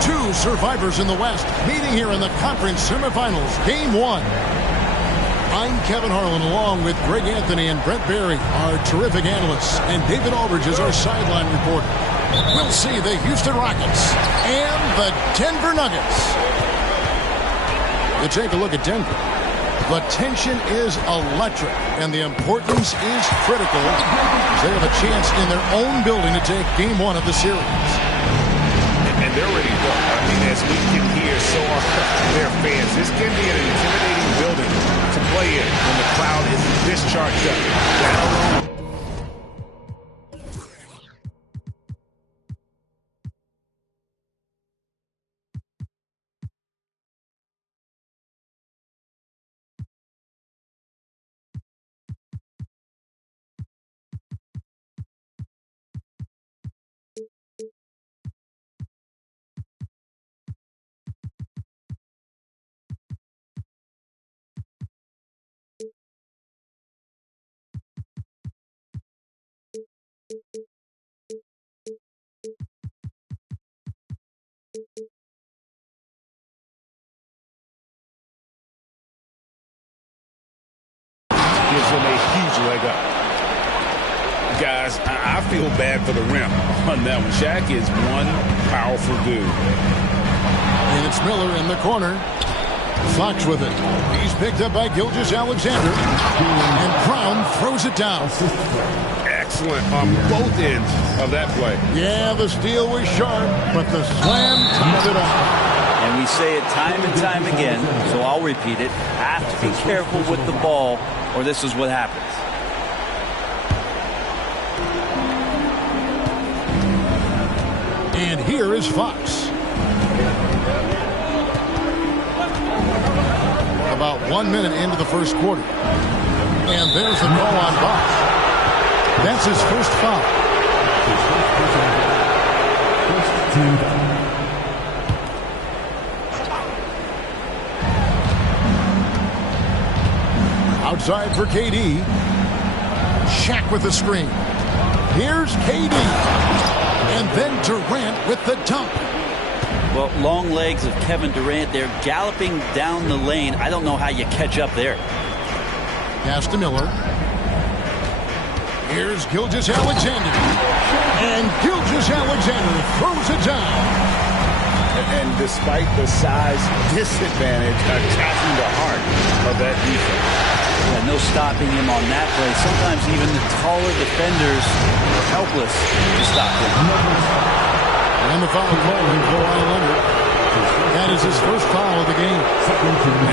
Two survivors in the West meeting here in the conference semifinals, game one. I'm Kevin Harlan along with Greg Anthony and Brent Barry, our terrific analysts, and David Aldridge is our sideline reporter. We'll see the Houston Rockets and the Denver Nuggets. You take a look at Denver. The tension is electric, and the importance is critical. They have a chance in their own building to take game one of the series. And they're ready to go. I mean, as we can hear, so are their fans. This can be an intimidating building to play in when the crowd is this charged up. That alone. Gives them a huge leg up. Guys, I feel bad for the rim on that one. Shaq is one powerful dude. And it's Miller in the corner. Fox with it. He's picked up by Gilgeous-Alexander. And Brown throws it down. Excellent on both ends of that play. Yeah, the steal was sharp, but the slam topped it off. And we say it time and time again, so I'll repeat it. Have to be careful with the ball, or this is what happens. And here is Fox. About 1 minute into the first quarter. And there's the call on Fox. That's his first foul. Outside for KD. Shaq with the screen. Here's KD. And then Durant with the dump. Well, long legs of Kevin Durant. They're galloping down the lane. I don't know how you catch up there. Pass to Miller. Here's Gilgeous-Alexander. And Gilgeous-Alexander throws it down. And despite the size disadvantage, attacking the heart of that defense. Yeah, no stopping him on that play. Sometimes even the taller defenders are helpless to stop him. And the foul call on Kawhi Leonard. That is his first foul of the game.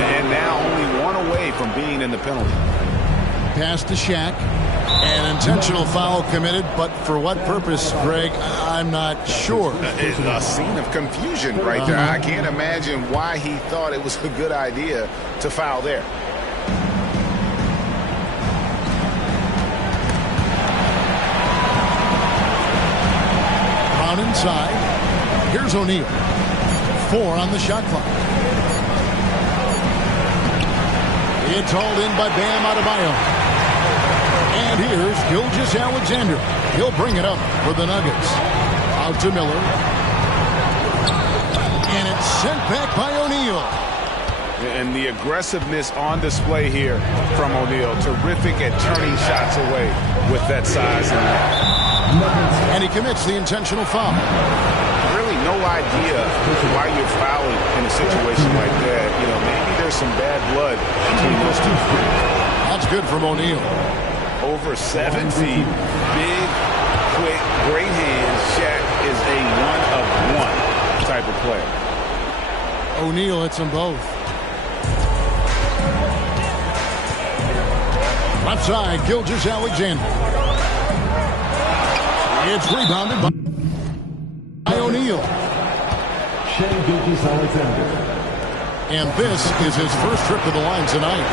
And now only one away from being in the penalty. Pass to Shaq. An intentional foul committed, but for what purpose, Greg? I'm not sure. It's a scene of confusion right there. I can't imagine why he thought it was a good idea to foul there. Brown inside. Here's O'Neal. 4 on the shot clock. It's hauled in by Bam Adebayo. And here's Gilgeous-Alexander. He'll bring it up for the Nuggets. Out to Miller. And it's sent back by O'Neal. And the aggressiveness on display here from O'Neal. Terrific at turning shots away with that size and length. And he commits the intentional foul. Really no idea why you're fouling in a situation like that. You know, maybe there's some bad blood between those two. That's good from O'Neal. Over 7 feet, big, quick, great hands. Shaq is a one-of-one type of player. O'Neal hits them both. Left side, Gilgeous-Alexander. It's rebounded by O'Neal. Shai Gilgeous-Alexander. And this is his first trip to the line tonight.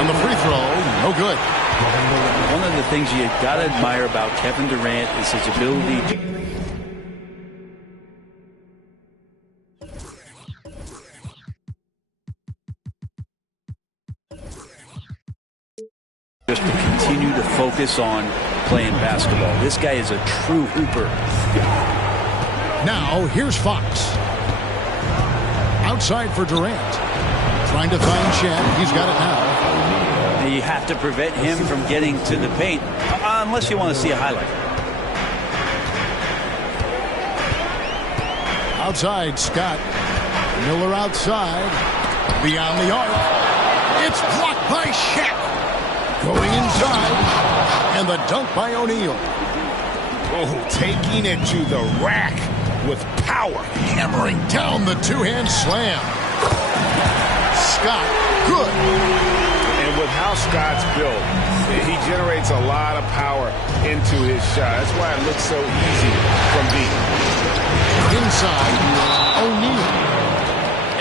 And the free throw, no good. One of the things you got to admire about Kevin Durant is his ability just to continue to focus on playing basketball. This guy is a true hooper. Now, here's Fox. Outside for Durant. Trying to find Shaq. He's got it now. You have to prevent him from getting to the paint, unless you want to see a highlight. Outside, Scott. Miller outside. Beyond the arc. It's blocked by Shaq. Going inside. And the dunk by O'Neal. Oh, taking it to the rack with power. Hammering down the two-hand slam. Scott, good. And with how Scott's built, he generates a lot of power into his shot. That's why it looks so easy from deep. Inside, O'Neal.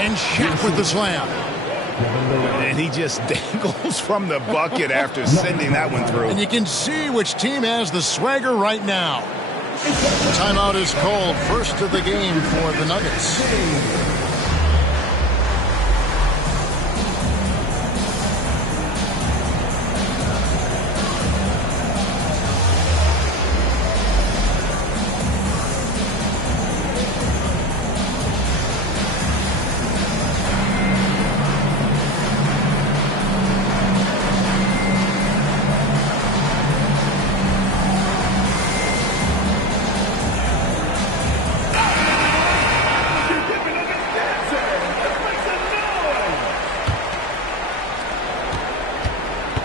And Shaq with the slam. And he just dangles from the bucket after sending that one through. And you can see which team has the swagger right now. Timeout is called. First of the game for the Nuggets.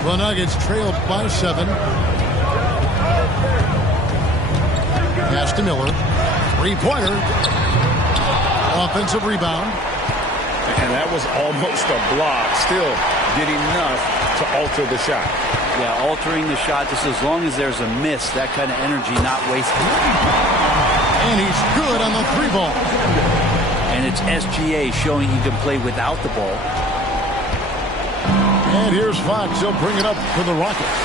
The Nuggets trailed by 7. Pass to Miller. Three-pointer. Offensive rebound. And that was almost a block. Still did enough to alter the shot. Yeah, altering the shot just as long as there's a miss, that kind of energy not wasted. And he's good on the 3-ball. And it's SGA showing he can play without the ball. And here's Fox. He'll bring it up for the Rockets.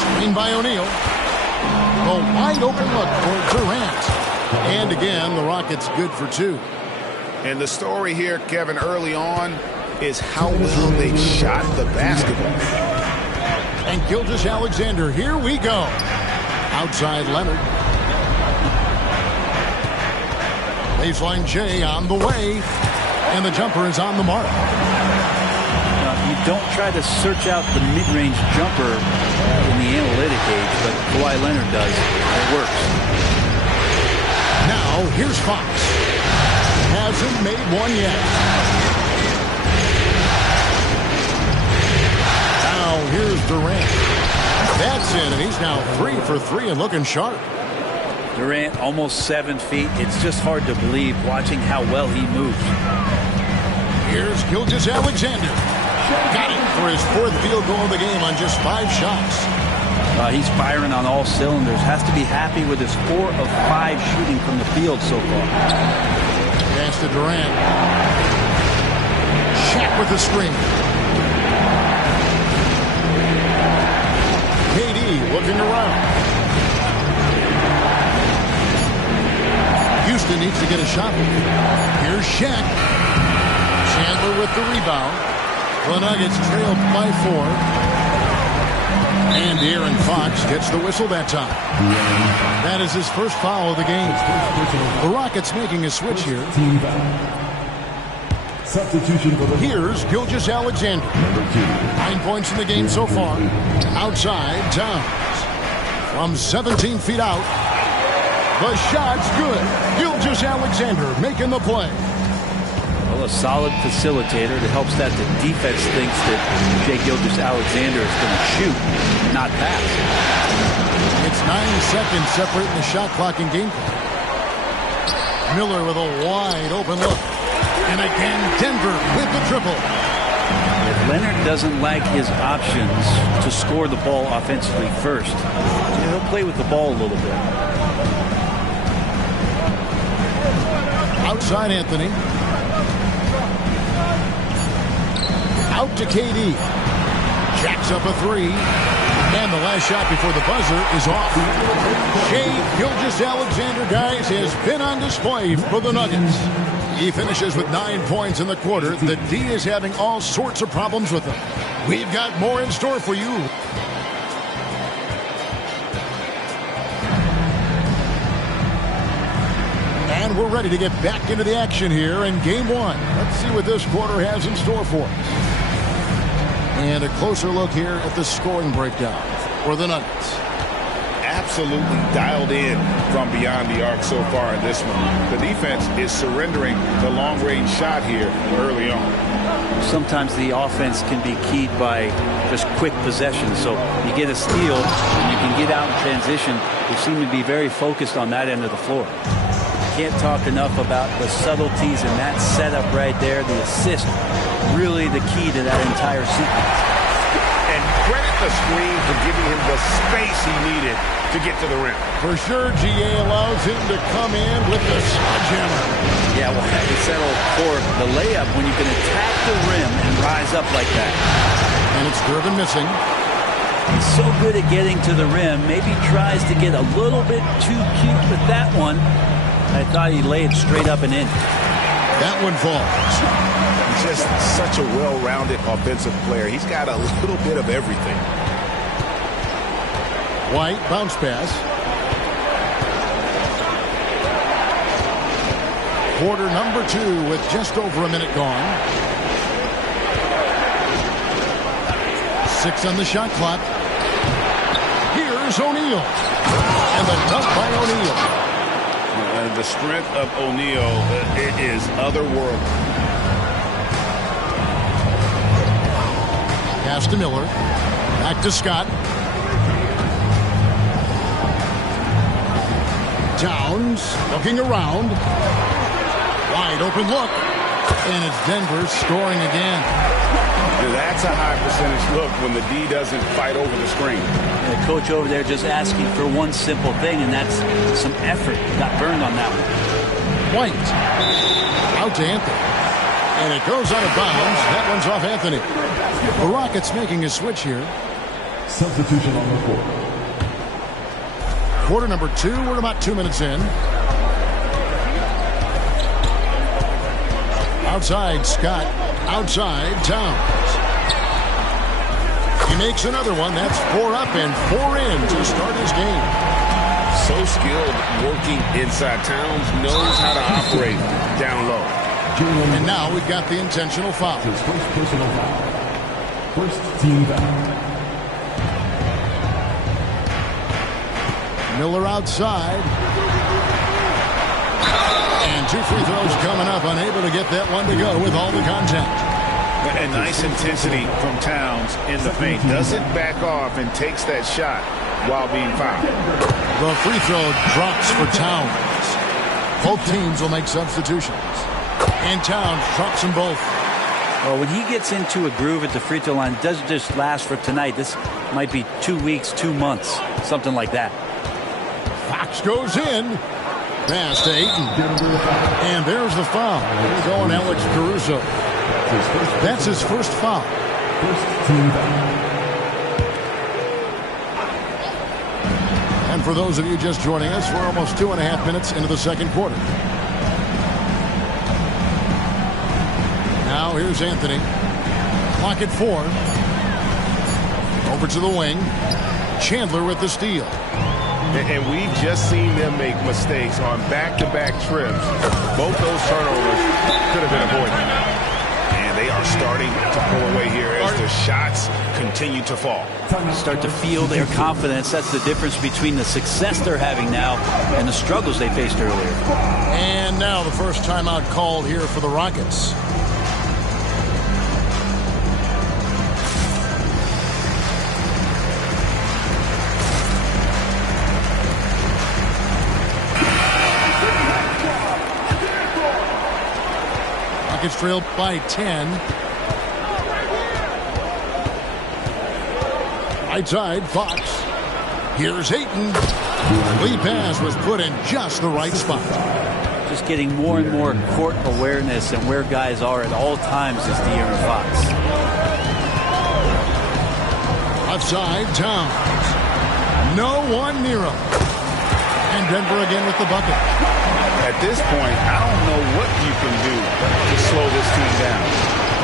Screen by O'Neal. A wide open look for Durant. And again, the Rockets good for 2. And the story here, Kevin, early on is how well they shot the basketball. And Gilgeous-Alexander, here we go. Outside Leonard. Baseline J on the way. And the jumper is on the mark. You don't try to search out the mid-range jumper in the analytic age, but Kawhi Leonard does. It works. Now, here's Fox. Hasn't made one yet. Now, here's Durant. That's in, and he's now 3 for 3 and looking sharp. Durant, almost 7 feet. It's just hard to believe watching how well he moves. Here's Gilgeous-Alexander. Got it for his 4th field goal of the game on just 5 shots. He's firing on all cylinders. Has to be happy with his 4 of 5 shooting from the field so far. Pass to Durant. Shaq with the screen. KD looking around. Houston needs to get a shot. Here's Shaq. Chandler with the rebound. The Nuggets trailed by 4. And Aaron Fox gets the whistle that time. That is his first foul of the game. The Rockets making a switch here. Substitution for the Here's Gilgeous-Alexander. 9 points in the game so far. Outside, Towns. From 17 feet out. The shot's good. Gilgeous-Alexander making the play. Well, a solid facilitator that helps that the defense thinks that Shai Gilgeous-Alexander is going to shoot, not pass. It's 9 seconds separating the shot clock and game clock. Miller with a wide open look. And again, Denver with the triple. If Leonard doesn't like his options to score the ball offensively first, he'll play with the ball a little bit. Outside Anthony. Out to KD. Jacks up a three. And the last shot before the buzzer is off. Shai Gilgeous-Alexander, guys, has been on display for the Nuggets. He finishes with 9 points in the quarter. The D is having all sorts of problems with him. We've got more in store for you. And we're ready to get back into the action here in game one. Let's see what this quarter has in store for us. And a closer look here at the scoring breakdown for the Nuggets. Absolutely dialed in from beyond the arc so far in this one. The defense is surrendering the long-range shot here early on. Sometimes the offense can be keyed by just quick possession. So you get a steal and you can get out in transition. They seem to be very focused on that end of the floor. Can't talk enough about the subtleties in that setup right there. The assist, really the key to that entire sequence. And credit the screen for giving him the space he needed to get to the rim. For sure, GA allows him to come in with the sledgehammer. Yeah, well, had to settle for the layup when you can attack the rim and rise up like that. And it's Durbin missing. He's so good at getting to the rim. Maybe tries to get a little bit too cute with that one. I thought he laid it straight up and in. That one falls. He's just such a well-rounded offensive player. He's got a little bit of everything. White, bounce pass. Quarter number 2 with just over a minute gone. 6 on the shot clock. Here's O'Neal. And the dunk by O'Neal. The strength of O'Neal is otherworldly. Pass to Miller. Back to Scott. Towns looking around. Wide open look. And it's Denver scoring again. That's a high percentage look when the D doesn't fight over the screen. The coach over there just asking for one simple thing, and that's some effort. Got burned on that one. White. Out to Anthony. And it goes out of bounds. That one's off Anthony. The Rockets making a switch here. Substitution on the court. Quarter number 2. We're about 2 minutes in. Outside, Scott. Outside, Towns. He makes another one. That's 4 up and 4 in to start his game. So skilled working inside. Towns knows how to operate down low. And now we've got the intentional foul. His first personal foul. First team foul. Miller outside. And 2 free throws coming up. Unable to get that one to go with all the contact. A nice intensity from Towns in the paint. Doesn't back off and takes that shot while being fouled. The free throw drops for Towns. Both teams will make substitutions. And Towns drops them both. Well, when he gets into a groove at the free throw line, it doesn't just last for tonight. This might be 2 weeks, 2 months, something like that. Fox goes in. Pass to Ayton. And there's the foul. He's going Alex Caruso. That's his first foul. First team foul. And for those of you just joining us, we're almost 2.5 minutes into the second quarter. Now here's Anthony. Clock at 4. Over to the wing. Chandler with the steal. And we've just seen them make mistakes on back-to-back trips. Both those turnovers could have been avoided. And they are starting to pull away here as the shots continue to fall. Start to feel their confidence. That's the difference between the success they're having now and the struggles they faced earlier. And now the first timeout called here for the Rockets. Rockets trailed by 10. Right side, Fox. Here's Ayton. Lead pass was put in just the right spot. Just getting more and more court awareness and where guys are at all times is De'Aaron Fox. Left side, Towns. No one near him. And Denver again with the bucket. At this point, I don't know what you can do to slow this team down.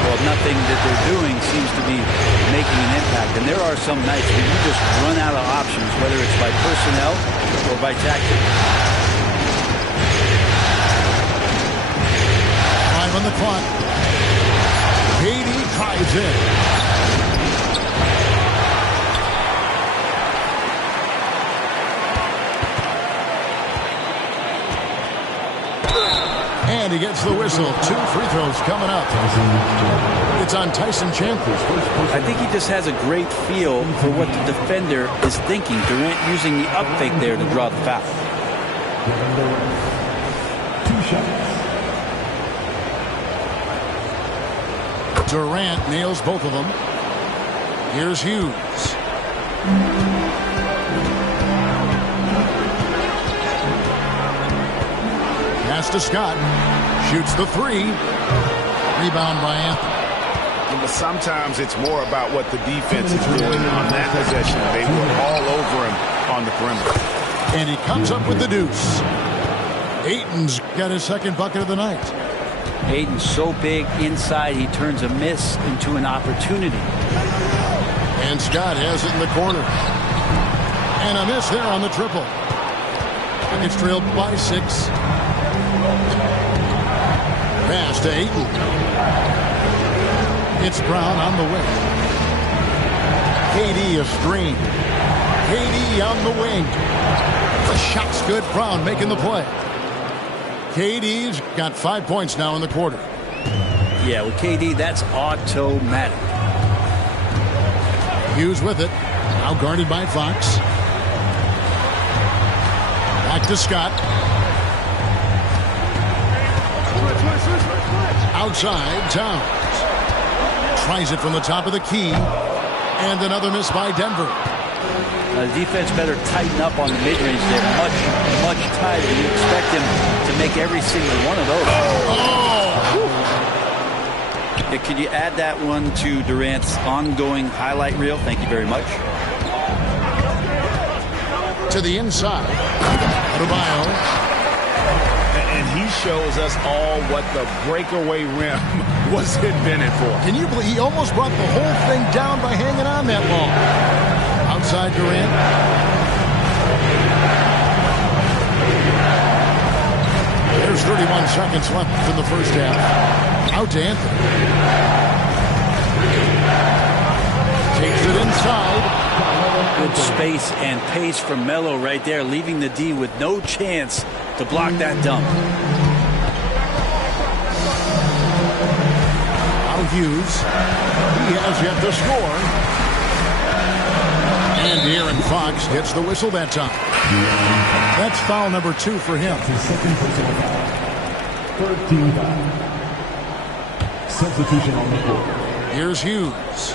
Well, nothing that they're doing seems to be making an impact. And there are some nights where you just run out of options, whether it's by personnel or by tactics. 5 on the clock. KD drives in. And he gets the whistle. 2 free throws coming up. It's on Tyson Chandler. I think he just has a great feel for what the defender is thinking. Durant using the up fake there to draw the foul. 2 shots. Durant nails both of them. Here's Hughes. Pass to Scott. Shoots the 3. Rebound by Anthony. But sometimes it's more about what the defense is doing on that possession. They were all over him on the perimeter. And he comes up with the deuce. Ayton's got his second bucket of the night. Ayton's so big inside, he turns a miss into an opportunity. And Scott has it in the corner. And a miss there on the triple. It's trailed by 6. Pass to Ayton. It's Brown on the wing. KD a screen. KD on the wing. The shot's good. Brown making the play. KD's got 5 points now in the quarter. Yeah, with KD, that's automatic. Hughes with it. Now guarded by Fox. Back to Scott. Outside, Towns. Tries it from the top of the key. And another miss by Denver. The defense better tighten up on the mid-range there. Much tighter. You expect him to make every single one of those. Yeah, could you add that one to Durant's ongoing highlight reel? Thank you very much. To the inside. Adebayo. And he shows us all what the breakaway rim was invented for. Can you believe he almost brought the whole thing down by hanging on that long? Outside Durant. There's 31 seconds left in the first half. Out to Anthony. Takes it inside. Good space and pace from Melo right there, leaving the D with no chance to block that dunk. Now Hughes. He has yet to score. And De'Aaron Fox gets the whistle that time. That's foul number 2 for him. Second personal foul. Third team foul. Substitution on the court. Here's Hughes.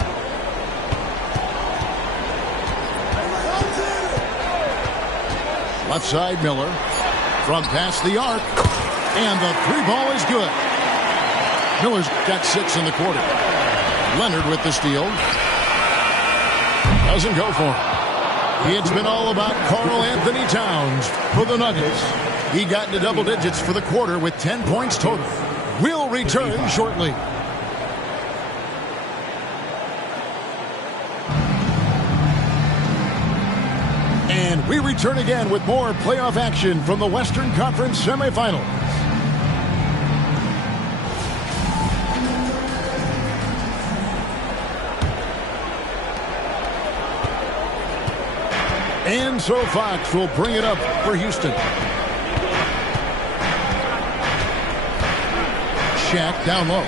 Left side, Miller. From past the arc. And the 3-ball is good. Miller's got 6 in the quarter. Leonard with the steal. Doesn't go for him. It's been all about Karl Anthony Towns for the Nuggets. He got into double digits for the quarter with 10 points total. We'll return shortly. And we return again with more playoff action from the Western Conference semifinals. And so Fox will bring it up for Houston. Shaq down low.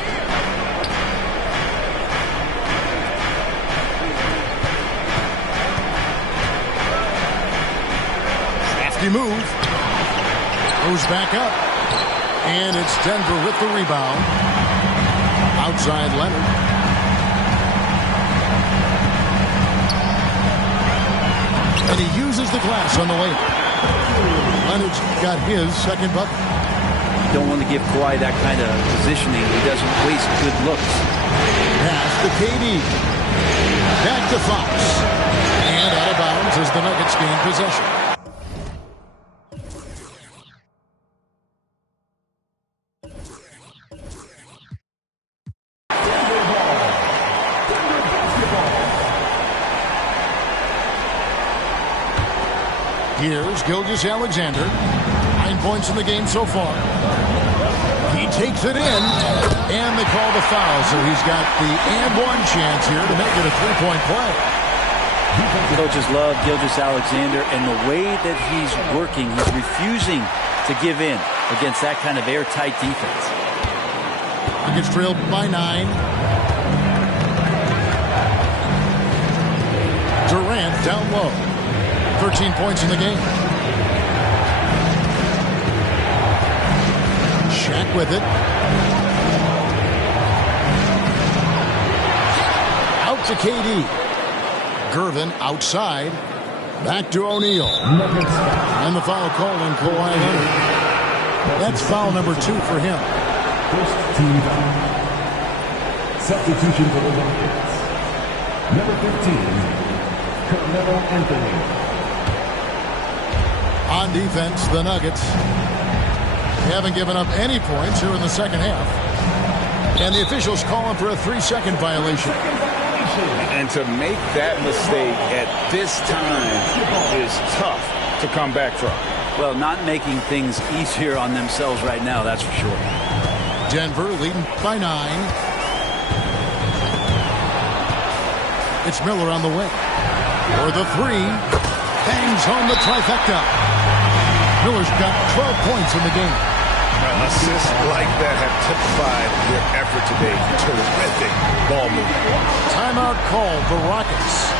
Crafty move. Goes back up. And it's Denver with the rebound. Outside Leonard. And he uses the glass on the way. Leonard's got his second bucket. You don't want to give Kawhi that kind of positioning. He doesn't waste good looks. Pass to KD. Back to Fox. And out of bounds as the Nuggets gain possession. Here's Gilgeous-Alexander. 9 points in the game so far. He takes it in, and they call the foul, so he's got the and-one chance here to make it a three-point play. Coaches love Gilgeous-Alexander, and the way that he's working, he's refusing to give in against that kind of airtight defense. He gets trailed by 9. Durant down low. 13 points in the game. Shaq with it. Out to KD. Gervin outside. Back to O'Neal. And the foul call on Kawhi Leonard. That's foul number 2 for him. First team foul. Substitution for the Nuggets. Number 15, Carmelo Anthony. On defense, the Nuggets haven't given up any points here in the second half. And the officials calling for a 3-second violation. And to make that mistake at this time is tough to come back from. Well, not making things easier on themselves right now, that's for sure. Denver leading by 9. It's Miller on the way. For the 3. Bangs home the trifecta. Miller's got 12 points in the game. Assists like that have typified their effort today. Terrific ball movement. Timeout called the Rockets.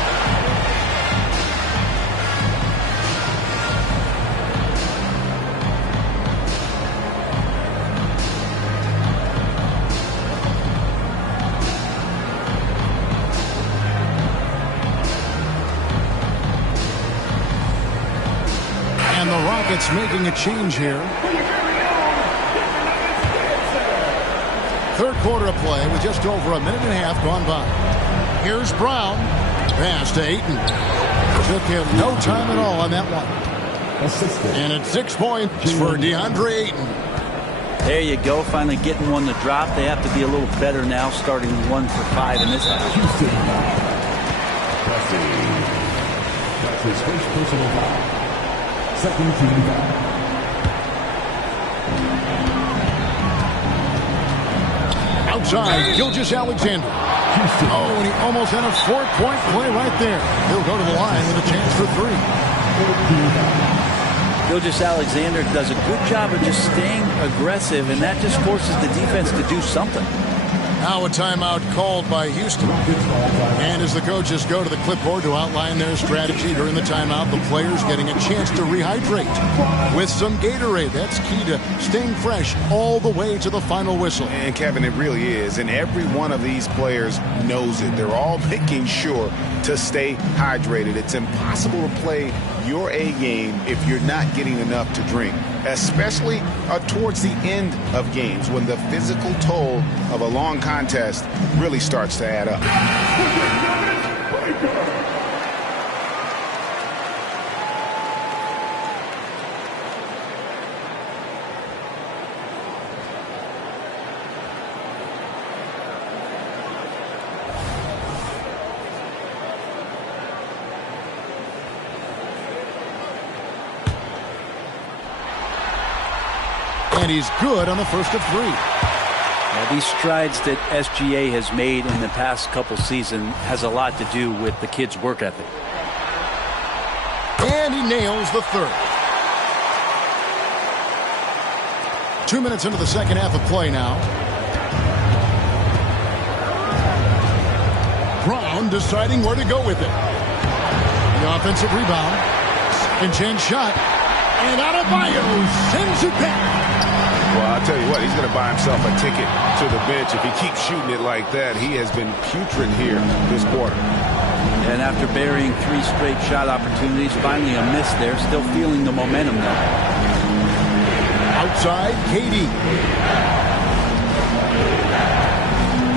And the Rockets making a change here. Third quarter of play with just over a minute and a half gone by. Here's Brown. Pass to Ayton. Took him no time at all on that one. Assistant. And it's 6 points for DeAndre Ayton. There you go, finally getting one to drop. They have to be a little better now, starting 1 for 5 in this half. Houston. That's his first personal foul. Second team foul. Outside, Gilgeous-Alexander. Oh, and he almost had a 4-point play right there. He'll go to the line with a chance for 3. Gilgeous-Alexander does a good job of just staying aggressive, and that just forces the defense to do something. Now a timeout called by Houston. And as the coaches go to the clipboard to outline their strategy during the timeout, the players getting a chance to rehydrate with some Gatorade. That's key to staying fresh all the way to the final whistle. And Kevin, it really is. And every one of these players knows it. They're all making sure to stay hydrated. It's impossible to play your A game if you're not getting enough to drink, especially towards the end of games when the physical toll of a long contest really starts to add up. And he's good on the first of 3. Now, these strides that SGA has made in the past couple seasons has a lot to do with the kids' work ethic. And he nails the third. 2 minutes into the second half of play now. Brown deciding where to go with it. The offensive rebound. And chance shot. And Adebayo sends it back. Well, I'll tell you what, he's going to buy himself a ticket to the bench. If he keeps shooting it like that, he has been putrid here this quarter. And after burying 3 straight shot opportunities, finally a miss there. Still feeling the momentum though. Outside, KD.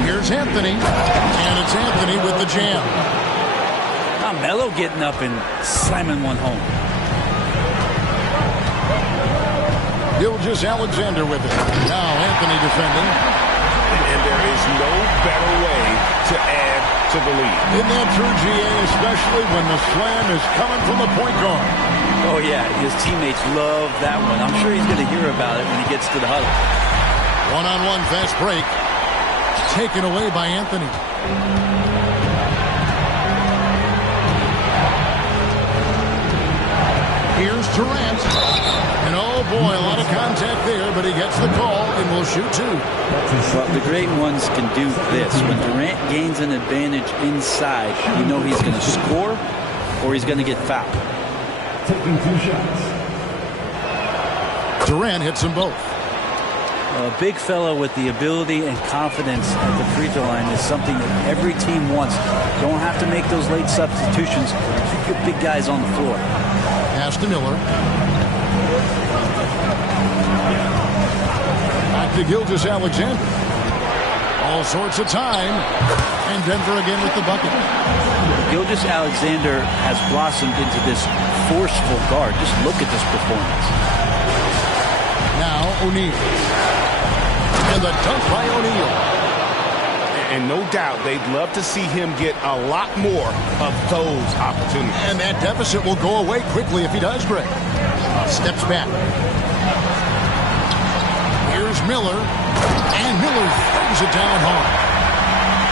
Here's Anthony. And it's Anthony with the jam. Now Melo getting up and slamming one home. Gilgeous-Alexander with it. Now Anthony defending. And there is no better way to add to the lead. Isn't that true, GA? Especially when the slam is coming from the point guard. Oh, yeah. His teammates love that one. I'm sure he's going to hear about it when he gets to the huddle. One-on-one fast break. Taken away by Anthony. Here's Durant. And oh boy, a lot of contact there, but he gets the call and will shoot 2. Well, the great ones can do this. When Durant gains an advantage inside, you know he's going to score or he's going to get fouled. Taking 2 shots. Durant hits them both. A big fella with the ability and confidence at the free throw line is something that every team wants. Don't have to make those late substitutions. Keep your big guys on the floor. Pass to Miller. Back to Gilgeous-Alexander. All sorts of time. And Denver again with the bucket. Gilgeous-Alexander has blossomed into this forceful guard. Just look at this performance. Now O'Neal. And the dunk by O'Neal. And no doubt they'd love to see him get a lot more of those opportunities. And that deficit will go away quickly if he does, Greg. Steps back. Here's Miller. And Miller throws it down hard.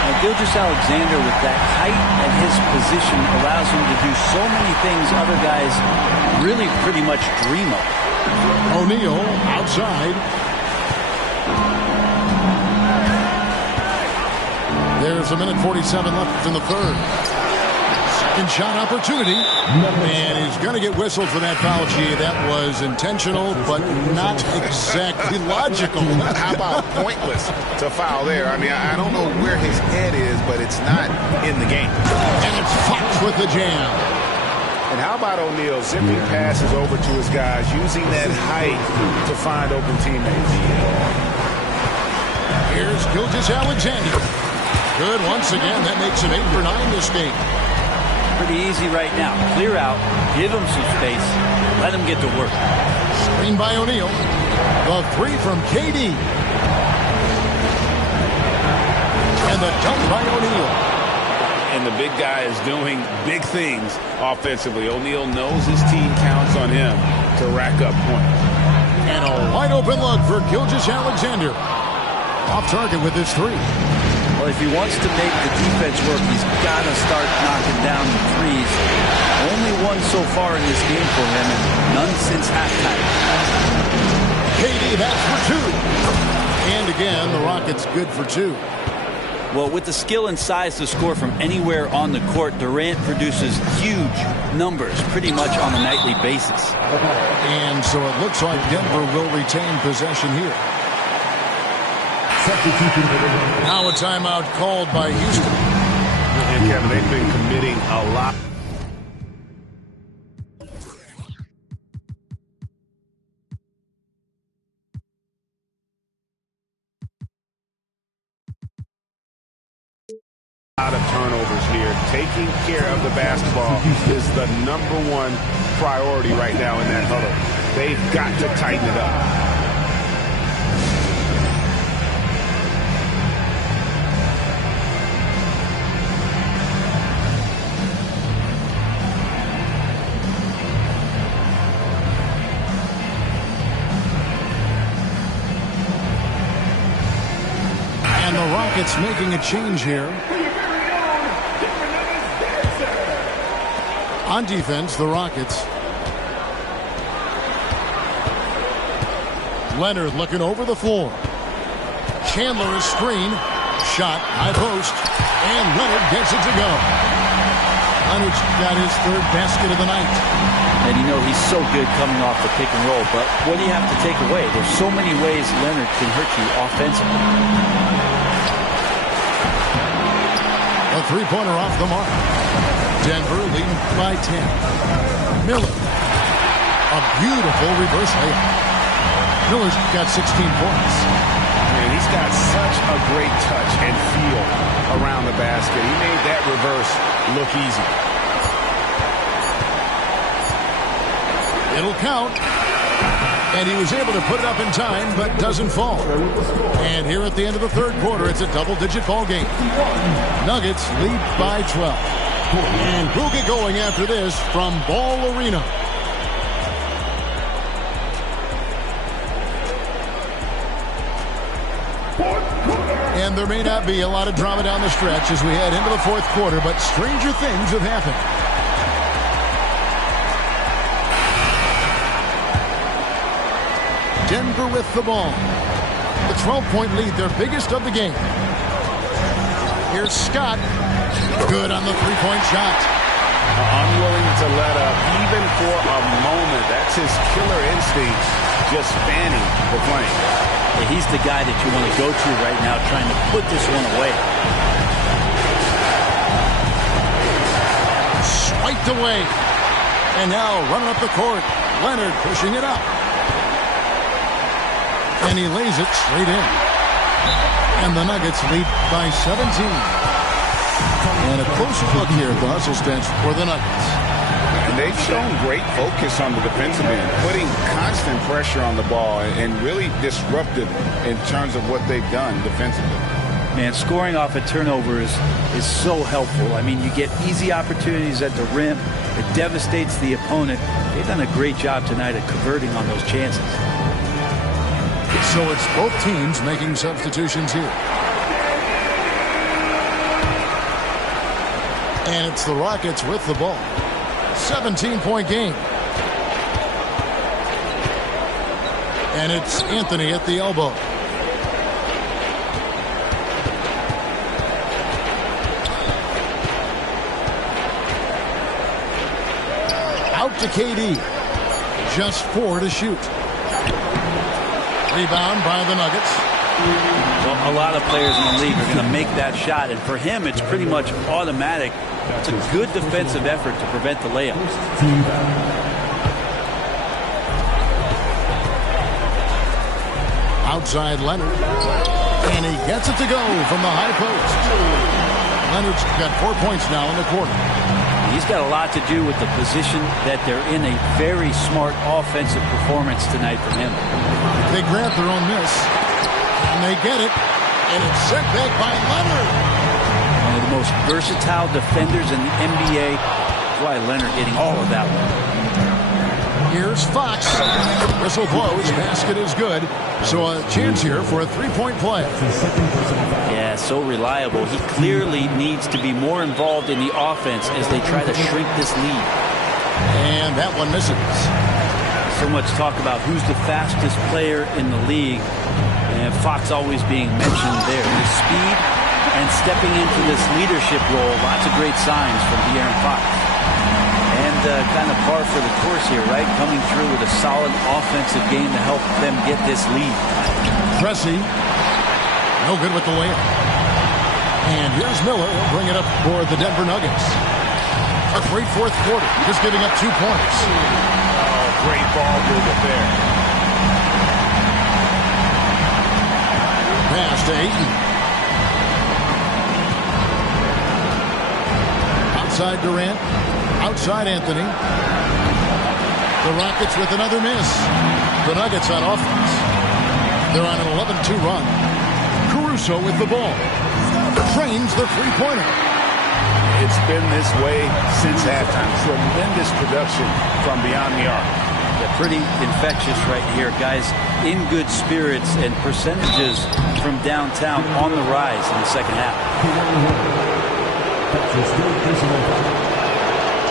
Now, Gilgeous-Alexander with that height and his position allows him to do so many things other guys really pretty much dream of. O'Neal outside. There's a minute 47 left in the third. Second shot opportunity. And he's going to get whistled for that foul, G. That was intentional, but not exactly logical. How about pointless to foul there? I mean, I don't know where his head is, but it's not in the game. And it's Fox with the jam. And how about O'Neal zipping passes over to his guys, using that height to find open teammates? Here's Gilgeous-Alexander. Good once again. That makes him 8 for 9 this game. Pretty easy right now. Clear out, give him some space, let him get to work. Screen by O'Neal. The 3 from KD. And the dunk by O'Neal. And the big guy is doing big things offensively. O'Neal knows his team counts on him to rack up points. And a wide open look for Gilgeous-Alexander. Off target with his 3. Well, if he wants to make the defense work, he's got to start knocking down the threes. Only one so far in this game for him, and none since halftime. KD, that's for 2. And again, the Rockets good for 2. Well, with the skill and size to score from anywhere on the court, Durant produces huge numbers pretty much on a nightly basis. And so it looks like Denver will retain possession here. Now a timeout called by Houston. And Kevin, they've been committing a lot. A lot of turnovers here. Taking care of the basketball is the #1 priority right now in that huddle. They've got to tighten it up. And the Rockets making a change here. On defense, the Rockets. Leonard looking over the floor. Chandler is screen. Shot, high post. And Leonard gets it to go. Leonard's got his third basket of the night. And you know he's so good coming off the pick and roll, but what do you have to take away? There's so many ways Leonard can hurt you offensively. A three-pointer off the mark. Denver leading by 10. Miller. A beautiful reverse layup. Miller's got 16 points. Man, he's got such a great touch and feel around the basket. He made that reverse look easy. It'll count. And he was able to put it up in time, but doesn't fall. And here at the end of the third quarter, it's a double-digit ball game. Nuggets lead by 12. And we'll get going after this from Ball Arena. And there may not be a lot of drama down the stretch as we head into the fourth quarter, but stranger things have happened. Denver with the ball. The 12-point lead, their biggest of the game. Here's Scott. Good on the three-point shot. Unwilling to let up, even for a moment. That's his killer instinct, just fanning the flame. He's the guy that you want to go to right now, trying to put this one away. Swiped away. And now running up the court. Leonard pushing it up. And he lays it straight in. And the Nuggets lead by 17. And a closer look here at the hustle stance for the Nuggets. And they've shown great focus on the defensive end, putting constant pressure on the ball and really disruptive in terms of what they've done defensively. Man, scoring off a turnover is so helpful. I mean, you get easy opportunities at the rim. It devastates the opponent. They've done a great job tonight at converting on those chances. So it's both teams making substitutions here. And it's the Rockets with the ball. 17-point game. And it's Anthony at the elbow. Out to KD. Just 4 to shoot. Rebound by the Nuggets. Well, a lot of players in the league are going to make that shot, and for him, it's pretty much automatic. It's a good defensive effort to prevent the layup. Outside Leonard. And he gets it to go from the high post. Leonard's got 4 points now in the quarter. He's got a lot to do with the position that they're in. A very smart offensive performance tonight from him. They grant their own miss. And they get it. And it's set back by Leonard. One of the most versatile defenders in the NBA. That's why Leonard getting all of that one. Here's Fox. Whistle blows. Basket is good. So a chance here for a three-point play. Yeah, so reliable. He clearly needs to be more involved in the offense as they try to shrink this lead. And that one misses. So much talk about who's the fastest player in the league. And Fox always being mentioned there. His speed and stepping into this leadership role. Lots of great signs from De'Aaron Fox. And kind of par for the course here, right? Coming through with a solid offensive game to help them get this lead. Pressey. No good with the layup. And here's Miller. He'll bring it up for the Denver Nuggets. A great fourth quarter. Just giving up 2 points. Oh, great ball movement there. Pass to Ayton. Outside Durant. Outside Anthony. The Rockets with another miss. The Nuggets on offense. They're on an 11-2 run. Caruso with the ball. Trains the three-pointer. It's been this way since halftime. Tremendous production from beyond the arc. Yeah, pretty infectious right here. Guys in good spirits and percentages from downtown on the rise in the second half.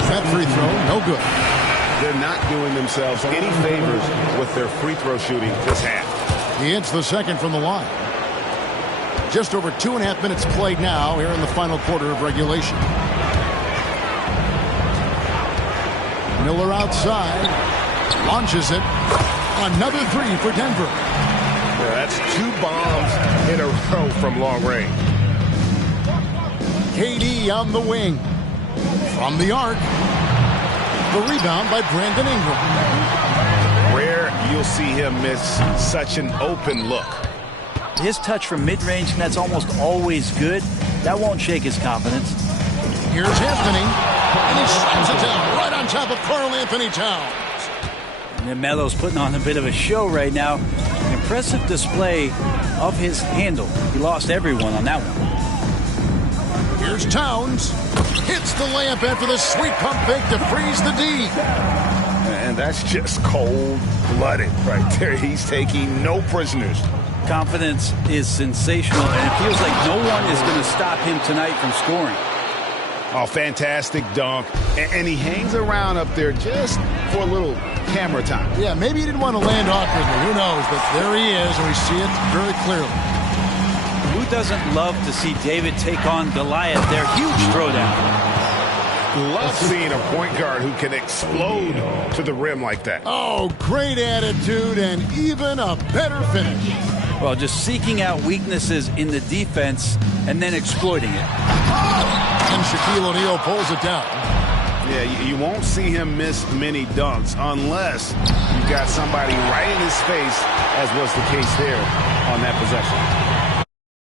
That free throw, no good. They're not doing themselves any favors with their free throw shooting this half. He hits the second from the line. Just over 2.5 minutes played now here in the final quarter of regulation. Miller outside. Launches it. Another three for Denver. Yeah, that's 2 bombs in a row from long range. KD on the wing. From the arc. The rebound by Brandon Ingram. Rare you'll see him miss such an open look. His touch from mid-range, and that's almost always good. That won't shake his confidence. Here's Anthony. And he slams it down right on top of Karl Anthony Towns. And Melo's putting on a bit of a show right now. An impressive display of his handle. He lost everyone on that one. Here's Towns. Hits the layup after the sweet pump fake to freeze the D. And that's just cold-blooded right there. He's taking no prisoners. Confidence is sensational, and it feels like no one is going to stop him tonight from scoring. Oh, fantastic dunk. And he hangs around up there just for a little camera time. Yeah, maybe he didn't want to land awkwardly. Who knows? But there he is, and we see it very clearly. Who doesn't love to see David take on Goliath? Their huge throwdown. Love seeing a point guard who can explode to the rim like that. Oh, great attitude and even a better finish. Well, just seeking out weaknesses in the defense and then exploiting it. And Shaquille O'Neal pulls it down. Yeah, you won't see him miss many dunks unless you've got somebody right in his face, as was the case there on that possession.